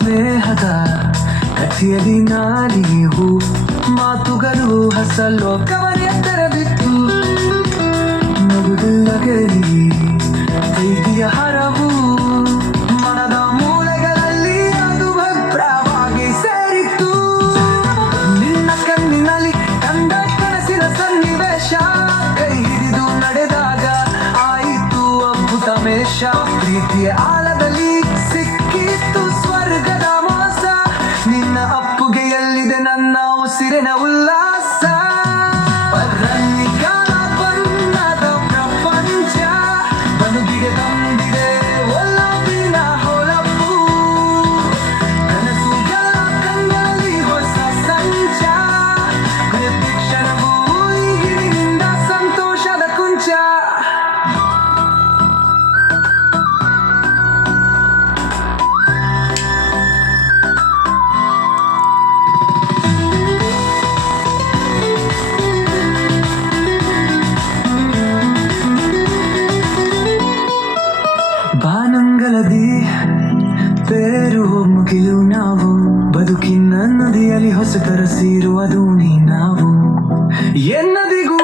ಸ್ನೇಹದ ಕಥೆಯಲ್ಲಿ ನಾನೀವು ಮಾತುಗಳು ಹೊಸ ಲೋಕವನ್ನೆತ್ತರ ಬಿತ್ತು ನಗುವುದಿಲ್ಲ ಗೆಳಿ ಪ್ರೀತಿಯ ಹರವು ಮನದ ಮೂಲೆಗಳಲ್ಲಿ ಅದು ಭದ್ರವಾಗಿ ಸೇರಿತ್ತು ನಿನ್ನ ಕಣ್ಣಿನಲ್ಲಿ ಕಂಡ ಕನಸಿನ ಸನ್ನಿವೇಶ ಕೈ ಹಿಡಿದು ನಡೆದಾಗ ಆಯಿತು ಅದ್ಭುತ ಮೇಷ ಪ್ರೀತಿಯ ಆಳದಲ್ಲಿ ಸಿಕ್ಕಿತ್ತು ಸ್ವರ್ಗದ ಮೋಸ ನಿನ್ನ ಅಪ್ಪುಗೆಯಲ್ಲಿದೆ ನನ್ನ ಉಸಿರಿನ ಉಲ್ಲಾಸ ಪರನಿಗಾಲ ಬಣ್ಣದ ಪ್ರಪಂಚ ಬನುಗಿಗೆ ತಂದಿದೆ ಒಲವಿನ ಹೊಳಪು ಕನಸುಗಳ ಕಣ್ಣಲ್ಲಿ ಹೊಸ ಸಂಚ ಪ್ರತಿ ಕ್ಷಣವೂ ಈಗಿನಿಂದ ಸಂತೋಷದ ಕುಂಚ ಬಾನಂಗಳದಿ ಬೇರು ಮುಗಿಲು ನಾವು ಬದುಕಿನ ನದಿಯಲ್ಲಿ ಹೊಸತರ ಸೇರುವುದು ನೀ ನಾವು ಎನ್ನದಿಗೂ